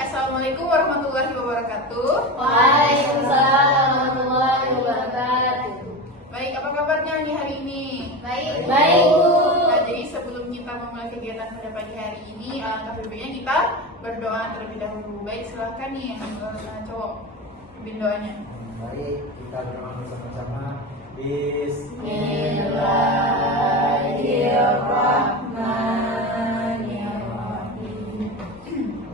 Assalamualaikum warahmatullahi wabarakatuh. Waalaikumsalam warahmatullahi wabarakatuh. Baik, apa kabarnya nih hari ini? Baik, Bu. Nah, jadi sebelum kita memulai kegiatan pada pagi hari ini, alangkah baiknya kita berdoa terlebih dahulu. Baik, silahkan nih yang cowok pimpin doanya. Mari kita berdoa bersama-sama. Bismillahirrahmanirrahim.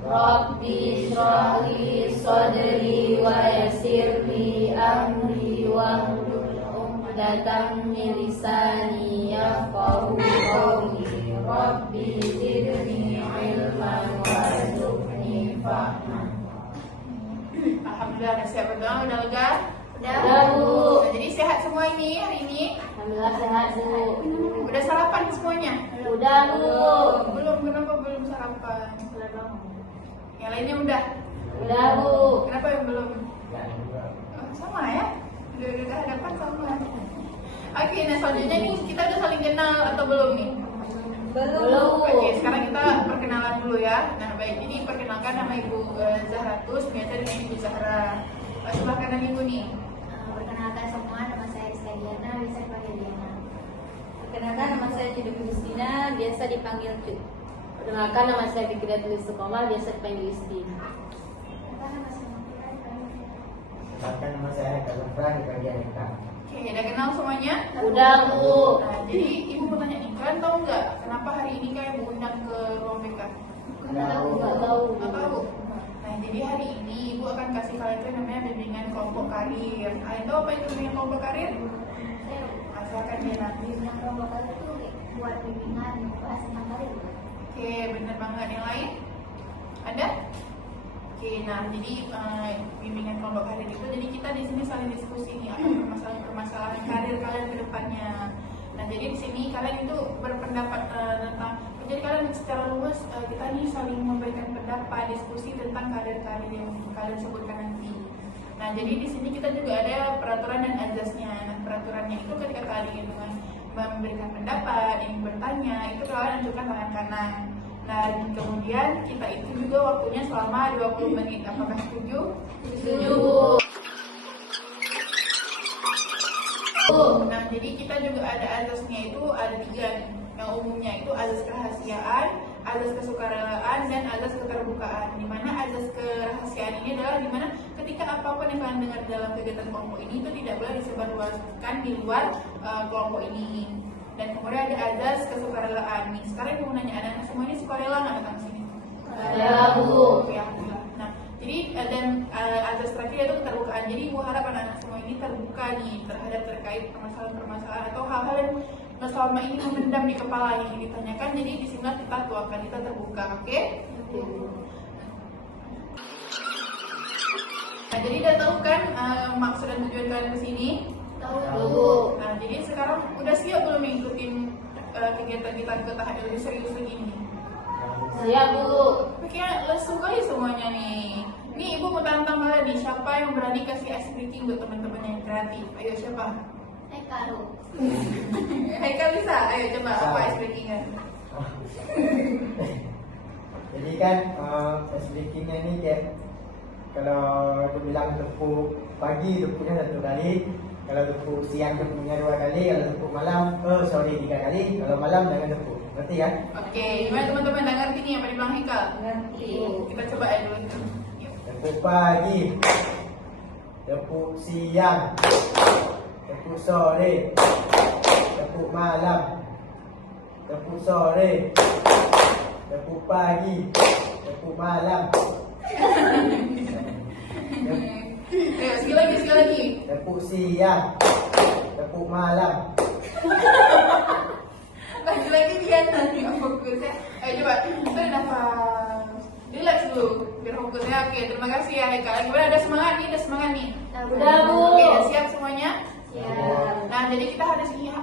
Rabbi shrah li sadri wa yassir li amri wahlul 'uqdatam min lisani yafqahu qawli. Rabbi zidni ilman warzuqni fahman. Alhamdulillah, udah siap berdoa, udah lega? Udah, Bu. Nah, jadi sehat semua ini hari ini? Alhamdulillah sehat, Bu. Udah sarapan semuanya? Udah, Bu. Belum, kenapa belum sarapan? Yang lainnya udah? Udah, Bu. Kenapa yang belum? Oh, sama ya? Udah hadapan sama. Oke, nah selanjutnya nih kita udah saling kenal atau belum nih? Belum. Oke, sekarang kita perkenalan dulu ya. Nah, baik, jadi perkenalkan nama Ibu Zahratus, biasa dengan Ibu Zahra. Sebelah kanan Ibu nih. Perkenalkan semua, nama saya Rizka Diana, bisa dipanggil Diana. Perkenalkan nama saya Cudu Justina, biasa dipanggil Cud. Perkenalkan nama saya Fikriatul Istiqomah, biasa dipanggil Isti. Apa nama semua kita dipanggil? Silakan nama saya Kalafra di bagian Eka. Oke, udah kenal semuanya? Udah, Bu. Nah, jadi Ibu mau tanya nih, kalian tahu nggak kenapa hari ini kayak Bu undang ke ruang BK? Nggak tahu. Nggak tahu. Nah, jadi hari ini Ibu akan kasih kalian itu namanya bimbingan kelompok karir. Kalian tahu apa itu bimbingan kelompok karir? Saya Silakan Diana. bimbingan kelompok karir itu buat bimbingan bahas tentang karir. Oke, benar banget. Yang lain? Ada? Oke, nah jadi bimbingan kelompok karir itu, jadi kita di sini saling diskusi nih apa permasalahan karir kalian ke depannya. Nah, jadi di sini kalian itu berpendapat tentang, jadi kalian secara luas kita nih saling memberikan pendapat, diskusi tentang karir-karir yang kalian sebutkan nanti. Nah, jadi di sini kita juga ada peraturan dan azasnya. Nah, peraturannya itu ketika kalian memberikan pendapat, ingin bertanya, itu kalian ajukan tangan kanan. Nah, kemudian kita itu juga waktunya selama 20 menit. Apakah setuju? Setuju, Bu. Nah, jadi kita juga ada azasnya itu ada 3 nih. Yang umumnya itu azas kerahasiaan, azas kesukarelaan, dan azas keterbukaan. Di mana azas kerahasiaan ini adalah di mana ketika apapun yang kalian dengar dalam kegiatan kelompok ini itu tidak boleh disebarluaskan di luar kelompok ini. Dan kemudian ada azas kesukarelaan nih. Sekarang aku mau nanya, anak-anak semua ini sukarela nggak datang sini? Ya, Bu. Oke, alhamdulillah. Nah, jadi dan azas terakhir itu keterbukaan. Jadi Ibu harap anak-anak semua ini terbuka nih terhadap terkait permasalahan-permasalahan atau hal-hal yang selama ini memendam di kepala yang ingin ditanyakan. Jadi di sini kita tuakan, kita terbuka, oke? Nah, jadi udah tahu kan maksud dan tujuan kalian ke sini? Tahu, Bu. Nah, jadi sekarang udah siap belum ngikutin kegiatan kita ke tahap yang lebih serius lagi nih? Siap, Bu. Kayaknya lesu kali semuanya nih. Nih Ibu mau tantang kalian nih, siapa yang berani kasih ice breaking buat teman-teman yang kreatif? Ayo siapa? Karo. Haikal bisa? Ayo coba apa ice breakingnya? Jadi kan speakingnya ini kayak kalau dibilang tepuk pagi tepuknya 1 kali, kalau tepuk siang tepuknya 2 kali, kalau tepuk malam sore 3 kali, kalau malam jangan tepuk. Ngerti kan? Oke, gimana teman-teman? Udah ngerti nih apa dibilang Haikal? Ngerti. Kita coba ya dulu. Yuk. Tepuk pagi, tepuk siang, tepuk sore, tepuk malam, tepuk sore, tepuk pagi, tepuk malam, Ayo sekali lagi. tepuk siang, tepuk malam. Lagi dia nanti fokusnya. Ayo coba, tarik nafas. Relax dulu, biar fokusnya. Oke, terima kasih ya Haikal. Gimana, ada semangat nih? Ada semangat nih? Udah, Bu. Oke, udah siap semuanya? Siap. Nah, jadi kita harus iya.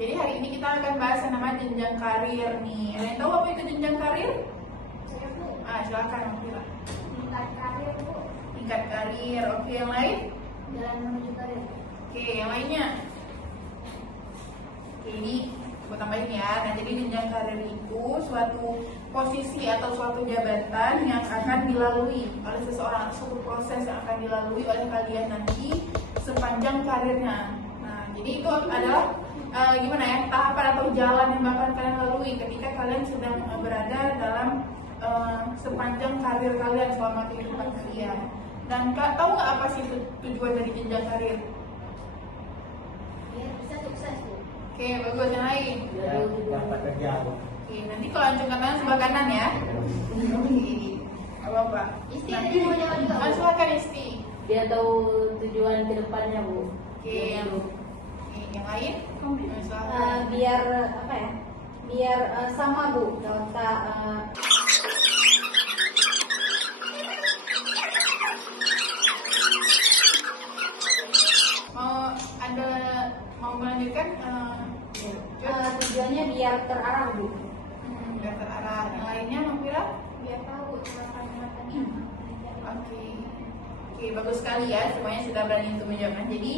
Jadi hari ini kita akan bahas yang namanya jenjang karir nih. Ada yang tahu apa itu jenjang karir? Saya Bu, Silakan Mila. tingkat karir Bu, Tingkat karir. Oke, yang lain? jalan menuju karir. Oke, yang lainnya? Oke, ini gue tambahin ya. Nah, jadi jenjang karir itu suatu posisi atau suatu jabatan yang akan dilalui oleh seseorang, suatu proses yang akan dilalui oleh kalian nanti sepanjang karirnya. Nah, jadi itu adalah gimana ya, tahapan atau jalan yang bakal kalian lalui ketika kalian sedang berada dalam sepanjang karir kalian selama kehidupan kalian. Dan Kak, tahu nggak apa sih tujuan dari jenjang karir? Biar bisa sukses, Bu. Oke, bagus. Yang lain? Ya, dapat kerja. Oke, nanti kalau acungkan tangan sebelah kanan ya. Oke, apa-apa. Isti tadi mau jawab juga, Bu. Silakan Isti. Dia tahu tujuan ke depannya, Bu. Oke, yang lain? Silakan. Biar apa ya? Biar sama, Bu. Mau melanjutkan? Tujuannya biar terarah, Bu. Biar terarah. Yang lainnya, Mira? Biar tahu cara melakukannya. Oke, bagus sekali ya. Semuanya sudah berani untuk menjawab. Jadi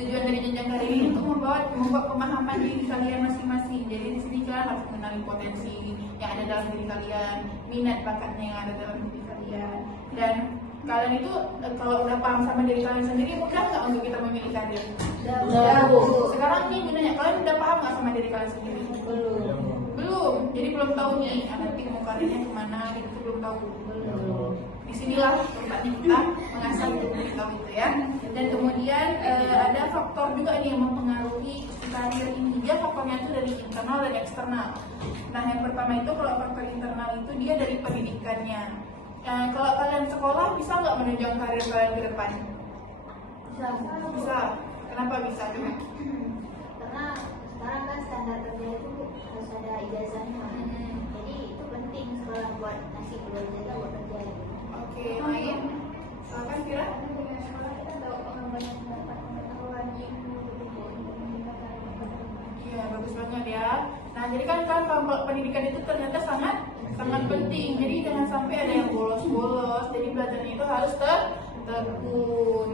tujuan dari jenjang karir ini untuk membuat pemahaman diri kalian masing-masing. Jadi di sini kalian harus mengenali potensi yang ada dalam diri kalian, minat bakatnya yang ada dalam diri kalian, dan kalian itu kalau udah paham sama diri kalian sendiri, mudah nggak untuk kita memilih karir? Udah, Bu. Sekarang nih gunanya kalian udah paham nggak sama diri kalian sendiri? Belum. Jadi belum tahu nih nanti mau karirnya kemana, itu belum tahu. Disinilah tempatnya kita mengasah untuk tahu itu ya. Dan kemudian ada faktor juga nih yang mempengaruhi karir ini. Dia faktornya itu dari internal dan eksternal. Nah, yang pertama itu kalau faktor internal itu dia dari pendidikannya. Kalau kalian sekolah bisa nggak menunjang karir kalian ke depan? Bisa. Kenapa bisa? Karena sekarang kan standar kerja itu harus ada ijazahnya. Jadi itu penting sekolah buat ngasih keluar ijazah buat kerja. Oke, lain. Silakan Kira. Dengan sekolah kita tahu akan banyak mendapat pengetahuan yang Iya, bagus banget ya. Nah, jadi kan kalau pendidikan itu ternyata sangat penting. Jadi jangan sampai ada yang bolos-bolos. Jadi belajarnya itu harus tekun.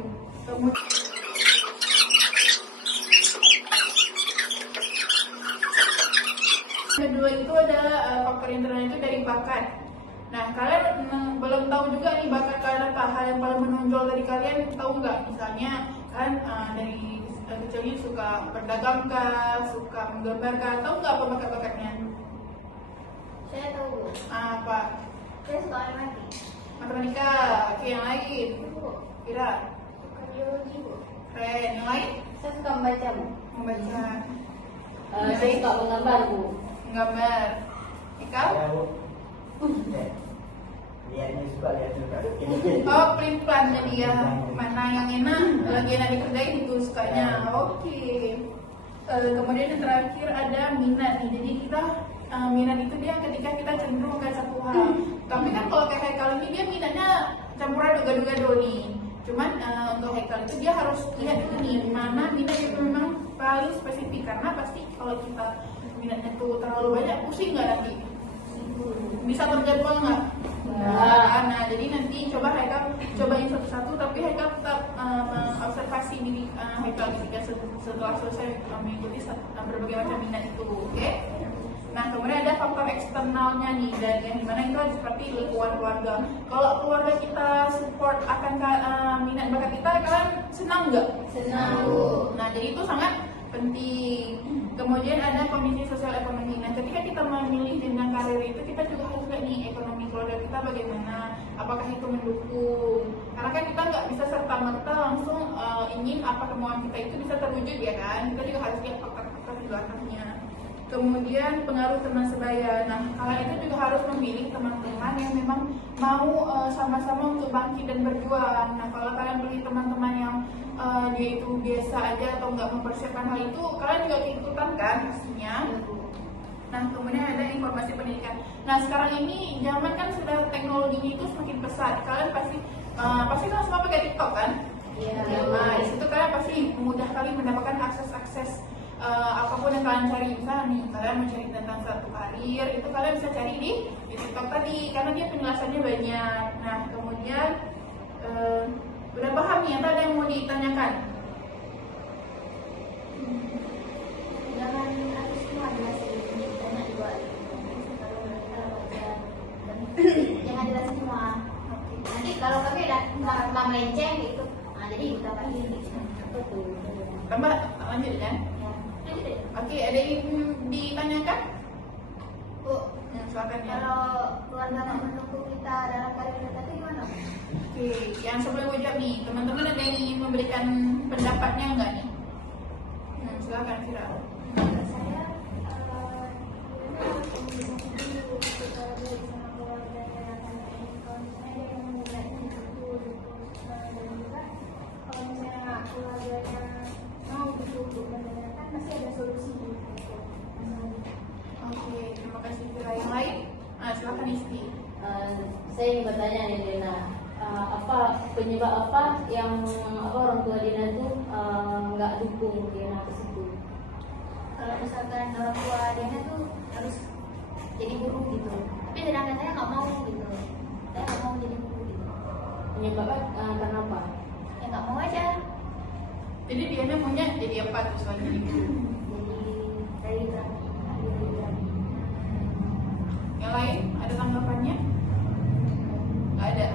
Kemudian kedua itu ada faktor internal itu dari bakat. Nah, kalian belum tahu juga nih bakat kalian apa, hal yang paling menonjol dari kalian tahu nggak? Misalnya kan dari kecilnya suka berdagang kah, suka menggambar kah, tahu nggak apa bakat-bakatnya? saya tahu, Bu. Apa? Saya suka matematik. Matematika. Oke, yang lain? Bu. Kira? Suka biologi, Bu. Keren. Yang lain? Saya suka membaca, Bu. Membaca. Saya suka menggambar, Bu. Menggambar. Ikal? Ya, Bu. Lihat ini suka lihat juga. Oh, print plannya dia. Mana yang enak, lagi enak dikerjain itu sukanya. Oke. Kemudian yang terakhir ada minat nih. Jadi kita minat itu dia ketika kita cenderung ke satu hal. Tapi kan kalau kayak Haikal ini dia minatnya campuran gado-gado nih. Cuman untuk Haikal itu dia harus lihat dulu nih mana minat yang memang paling spesifik, karena pasti kalau kita minatnya tuh terlalu banyak pusing nggak nanti? Bisa terjadwal nggak? Nah, jadi nanti coba Haikal cobain satu-satu, tapi Haikal tetap mengobservasi diri Haikal ketika setelah selesai mengikuti berbagai macam minat itu, oke? Nah, kemudian ada faktor eksternalnya nih, dan yang dimana itu seperti lingkungan keluarga. Kalau keluarga kita support akan minat bakat kita, kalian senang nggak? Senang. Nah, jadi itu sangat penting. Kemudian ada kondisi sosial ekonomi. Nah, ketika kita memilih jenjang karir itu, kita juga harus lihat nih ekonomi keluarga kita bagaimana, apakah itu mendukung. Karena kan kita nggak bisa serta-merta langsung ingin apa kemauan kita itu bisa terwujud ya kan. Kita juga harus lihat faktor-faktor di belakangnya. Kemudian pengaruh teman sebaya. Nah, kalian itu juga harus memilih teman-teman yang memang mau sama-sama untuk bangkit dan berjuang. Nah, kalau kalian pilih teman-teman yang dia itu biasa aja atau nggak mempersiapkan hal itu, kalian juga keikutan kan pastinya. Nah, kemudian ada informasi pendidikan. Nah, sekarang ini zaman kan sudah teknologinya itu semakin pesat. Kalian pasti kan semua pakai TikTok kan? Iya. Nah, di situ kalian pasti mudah kali mendapatkan akses apapun yang kalian cari. Misalnya nih, kalian mencari tentang satu karir, itu kalian bisa cari di TikTok tadi, karena dia penjelasannya banyak. Nah, kemudian udah paham nih, apa ada yang mau ditanyakan? Jangan harus semua jelasin, tanya juga. Kalau kita baca, jangan jelasin semua. nggak melenceng gitu. Nah jadi kita tambahin gitu. Betul. Tambah lanjut kan? Ya. Lanjut deh. Oke, ada yang ditanyakan? Bu, Silakan ya. kalau keluarga nggak mendukung kita dalam karir kita itu gimana? Oke, yang sebelum gue jawab nih, teman-teman ada yang ingin memberikan pendapatnya enggak nih? Silakan Fira. Menurut saya, komunikasi dulu ketika belajar sama keluarga dan anak-anak. Kalau misalnya ada yang memulainya itu, dan juga kalau misalnya keluarganya mau untuk mendengarkan, pasti ada solusi gitu. Oke, terima kasih Fira. Yang lain? Silakan Isti. Saya ingin bertanya nih Dina, apa penyebab apa yang orang tua Dina itu nggak dukung Dina tersebut? Kalau misalkan orang tua Diana tuh harus jadi guru gitu, tapi sedangkan saya nggak mau gitu, saya nggak mau jadi guru gitu, Penyebabnya kenapa? ya nggak mau aja. Jadi Diana maunya jadi apa tuh selain jadi guru? Jadi terapi, ambil dari terapi. Yang lain ada tanggapannya? Nggak ada.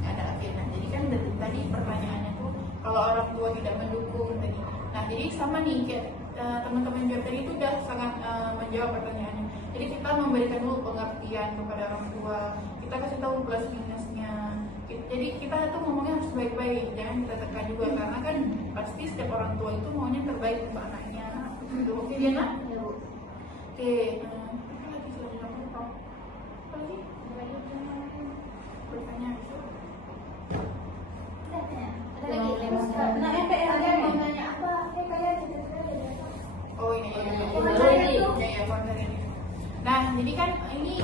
Nggak ada. Oke, nah jadi kan dari tadi pertanyaannya tuh kalau orang tua tidak mendukung tadi. Nah jadi sama nih kayak teman-teman jawab tadi itu udah sangat menjawab pertanyaannya. Jadi kita memberikan dulu pengertian kepada orang tua. Kita kasih tahu plus minusnya. Jadi kita tuh ngomongnya harus baik-baik, jangan kita tekan juga karena kan pasti setiap orang tua itu maunya terbaik untuk anaknya. Gitu. Oke Diana? Ya bu. Oke. Apa lagi selain aku tahu? Apa lagi? Bertanya. Ada lagi. Nah, ada yang mau nanya apa? Kayak cita-cita jadi apa? Oh ini ya. Ini. Ya konten ini. Nah jadi kan ini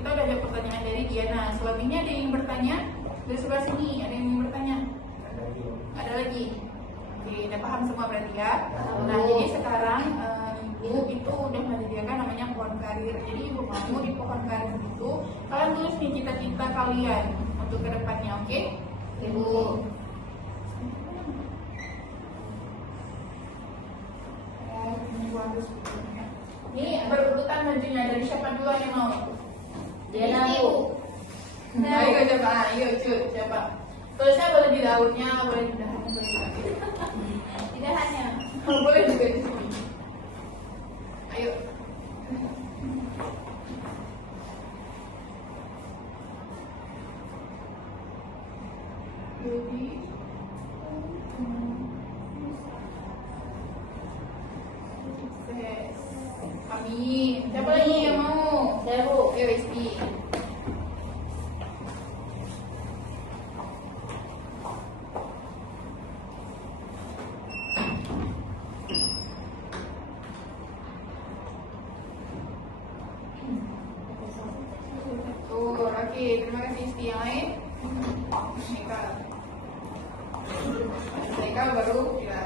kita udah ada pertanyaan dari Diana. Selebihnya ada yang bertanya dari sebelah sini. Ada yang ingin bertanya? Ada lagi. Oke, udah paham semua berarti ya. Nah jadi sekarang ibu itu udah menyediakan namanya pohon karir. Jadi ibu kamu di pohon karir itu kalian tulis nih cita-cita kalian untuk kedepannya, oke? Ibu. Ini berurutan majunya dari siapa duluan yang mau? Dina Bu. Ayo coba, ayo cut, coba. Tulisnya boleh di lautnya, boleh di dahannya, boleh di kaki. Di dahannya, boleh juga di sini. Ayo. Jadi, sukses. Amin. Siapa lagi yang mau? Saya Bu. Ayo Isti. Tuh, oke. Terima kasih Isti. Yang lain? Eka. Eka baru ya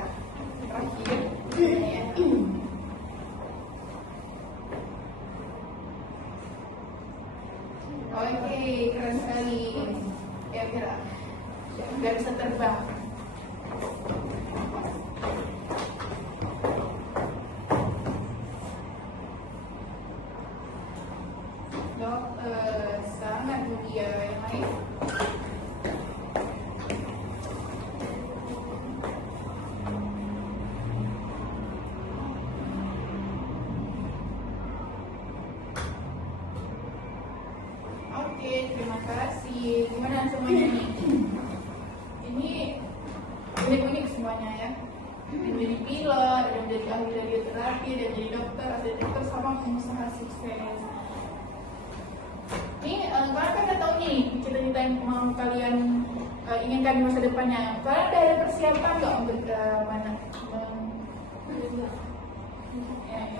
terakhir. Ya. Oke, keren sekali. Ya kira, nggak bisa terbang. Sangat mulia yang lain. Oke, terima kasih. Gimana semuanya nih? Ini unik-unik semuanya ya. Ada yang jadi pilot, ada yang menjadi ahli radioterapi, ada yang jadi dokter, ada dokter sama pengusaha sukses. Ini kalian kan udah tahu nih cita-cita yang mau kalian inginkan di masa depannya. Kalian udah ada persiapan nggak untuk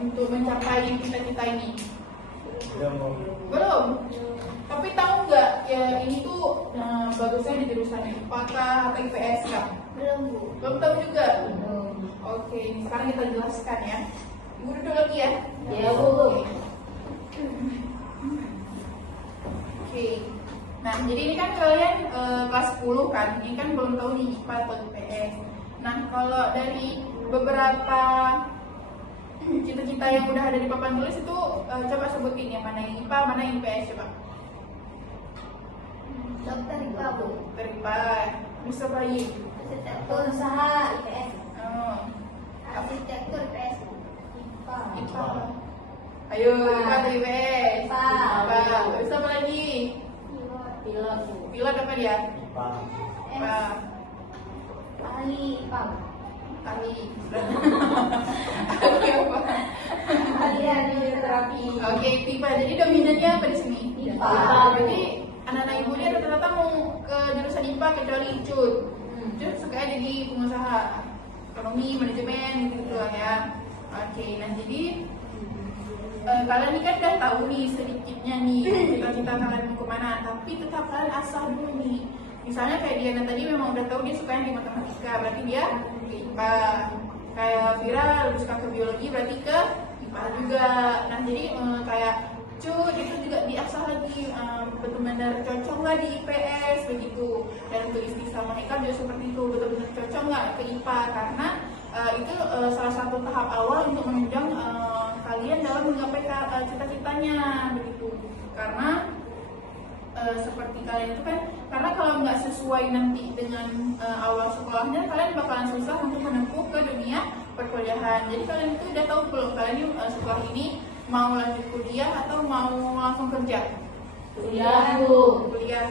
untuk mencapai cita-cita ini? Belum. Tapi tahu nggak ya ini tuh bagusnya di jurusan IPA kah atau IPS kah? Belum bu. Belum tahu juga. Oke, sekarang kita jelaskan ya. Ibu duduk lagi ya. Ya Bu. Oke. Nah, jadi ini kan kalian kelas 10 kan. Ini kan belum tahu nih IPA atau IPS. Nah, kalau dari beberapa cita-cita yang udah ada di papan tulis itu coba sebutin ya mana yang IPA, mana yang IPS coba. Dokter IPA Bu. Teripa. Bisa bayi. Arsitektur usaha IPS. Oh. Arsitektur IPS Bu. IPA. IPA. Ayo, IPA atau IPS? IPA. IPA. Bisa apa lagi? Pilot Bu. Pilot apa dia? IPA. IPA. Ahli IPA. Ahli. Ahli apa? Ahli terapi. Oke, IPA. Jadi dominannya apa di sini? IPA. Jadi anak-anak ibu dia rata-rata mau ke jurusan IPA kecuali Cut. Cut suka jadi pengusaha ekonomi, manajemen gitu lah ya. Oke, nah jadi kalian ini kan udah tahu nih sedikitnya nih cita-cita kalian mau kemana, tapi tetap kalian asah dulu nih. Misalnya kayak Diana tadi memang udah tahu dia suka yang di matematika, berarti dia ke IPA. Kayak Vira lebih suka ke biologi, berarti ke IPA juga. Nah jadi kayak Cut itu juga diasah lagi betul-betul cocok nggak di IPS begitu. Dan untuk Isti sama Eka juga seperti itu, betul-betul cocok nggak ke IPA, karena itu salah satu tahap awal untuk menunjang kalian dalam menggapai cita-citanya begitu. Karena seperti kalian itu kan, karena kalau nggak sesuai nanti dengan awal sekolahnya, kalian bakalan susah untuk menempuh ke dunia perkuliahan. Jadi kalian itu udah tahu belum kalian ini setelah ini mau lanjut kuliah atau mau langsung kerja? Kuliah Bu. Kuliah.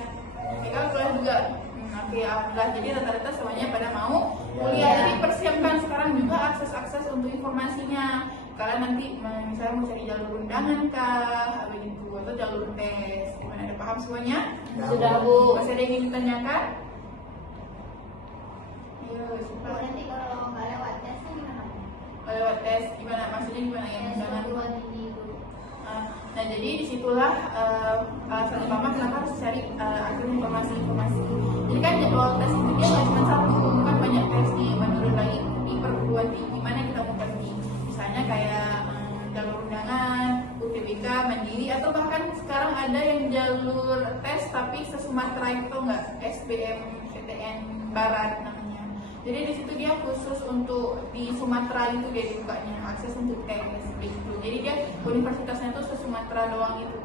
Mereka kuliah juga. Oke, alhamdulillah. Jadi rata-rata semuanya pada mau kuliah. Jadi persiapkan sekarang juga akses-akses untuk informasinya. Kalian nanti misalnya mau cari jalur undangan kah, begitu, atau jalur tes. Gimana, ada paham semuanya? Sudah Bu. Masih ada yang ingin ditanyakan? Iya, Bu, suka. nanti kalau nggak lewat tesnya gimana? Lewat tes gimana? Maksudnya gimana ya? Undangan? Buat ini Bu. Nah jadi disitulah alasan utama kenapa harus cari akses informasi-informasi. Jadi kan jadwal tes itu dia nggak cuma satu, kan banyak tes nih. Menurut lagi di perguruan tinggi mana kita mau pergi. Misalnya kayak jalur undangan, UTBK, Mandiri, atau bahkan sekarang ada yang jalur tes tapi se-Sumatera itu nggak, SBMPTN Barat namanya. Jadi di situ dia khusus untuk di Sumatera itu dia dibukanya akses untuk tes begitu. Jadi dia universitasnya itu se-Sumatera doang itu.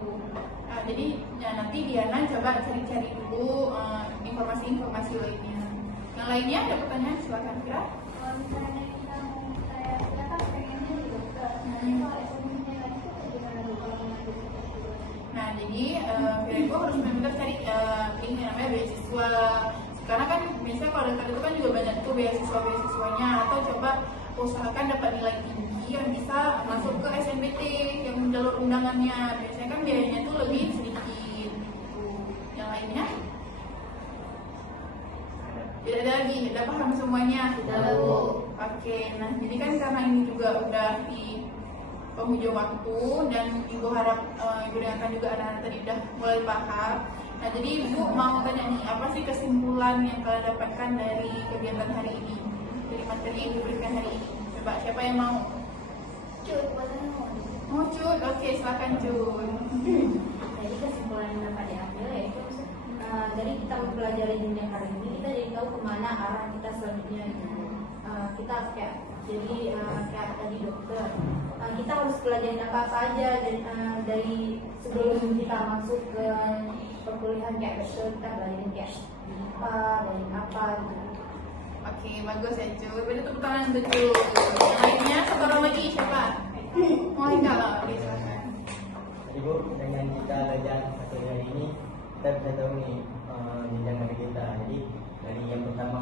Nah, jadi ya, nanti Diana coba cari-cari dulu informasi-informasi lainnya. Yang lainnya ada pertanyaan, silakan Kira. Kalau misalnya kita mau kayak kita kan pengennya di dokter. Kalau ekonominya lagi itu gimana Bu kalau mau lanjut ke dokter? Nah, jadi Kira harus benar-benar cari link yang namanya beasiswa. Karena kan biasanya kalau dekat itu kan juga banyak tuh beasiswanya, atau coba usahakan dapat nilai tinggi yang bisa masuk ke SNBT yang jalur undangannya. Biasanya kan biayanya tuh lebih sedikit gitu. Yang lainnya tidak ada lagi, udah paham semuanya? Sudah Bu. Oke, nah jadi kan karena ini juga udah di penghujung waktu dan Ibu harap Ibu dengarkan juga anak-anak tadi udah mulai paham. Nah jadi Ibu mau tanya nih, apa sih kesimpulan yang kalian dapatkan dari kegiatan hari ini, dari materi yang diberikan hari ini? Coba siapa yang mau? Cut, buatan mau. Mau Cut? Oke, silakan Cut. Jadi kesimpulan yang dapat diambil yaitu dari kita mempelajari dunia hari ini, kita jadi tahu kemana arah kita selanjutnya. Kita kayak jadi kayak tadi dokter, kita harus pelajari apa saja dari sebelum kita masuk ke perkuliahan kayak dokter, kita belajar kayak apa gitu. Oke, bagus ya Cut. Beri tepuk tangan untuk Cut. Yang lainnya satu orang lagi siapa? Mau enggak lah? Oke, silakan. Jadi Bu, dengan kita belajar materi hari ini, kita bisa tahu nih jenjang dari kita. Jadi dari yang pertama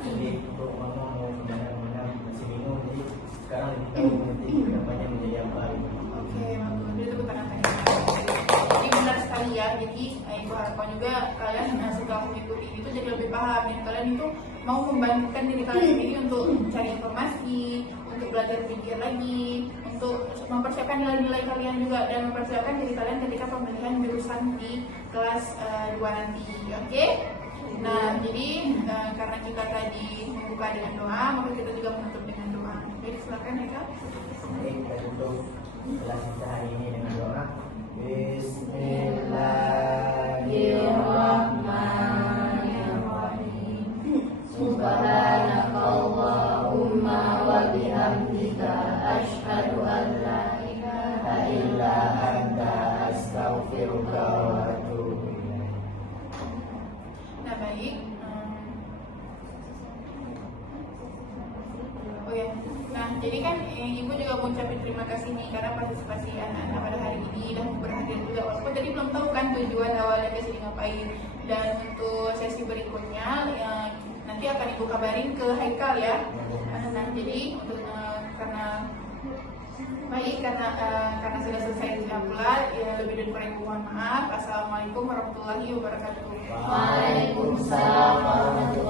sulit untuk ngomong mau mana masih bingung. Jadi sekarang lebih tahu nanti kedepannya menjadi apa. Oke, bagus. Beri tepuk tangan lagi. Jadi benar sekali ya. Jadi Ibu harapkan juga kalian setelah mengikuti itu jadi lebih paham dan kalian itu mau membandingkan diri kalian sendiri untuk cari informasi, untuk belajar pikir lagi, untuk mempersiapkan nilai-nilai kalian juga dan mempersiapkan diri kalian ketika pemilihan jurusan di kelas 2 nanti. Oke? Nah, jadi karena kita tadi membuka dengan doa, maka kita juga menutup dengan doa. Jadi silakan Eka. Baik, kita tutup kelas kita hari ini dengan doa. Bismillahirrahmanirrahim. Subhanakallahumma wa bihamdika asyhadu an la ilaha illa anta astaghfiruka wa atubu ilaik. jadi kan Ibu juga mau ucapin terima kasih nih karena partisipasi anak-anak pada hari ini dan berhadir juga. Walaupun tadi belum tahu kan tujuan awalnya ke sini ngapain. Dan untuk sesi berikutnya nanti akan Ibu kabarin ke Haikal ya. Nah, jadi untuk karena sudah selesai pula, ya lebih dan kurang mohon maaf. Assalamualaikum warahmatullahi wabarakatuh. Waalaikumsalam warahmatullahi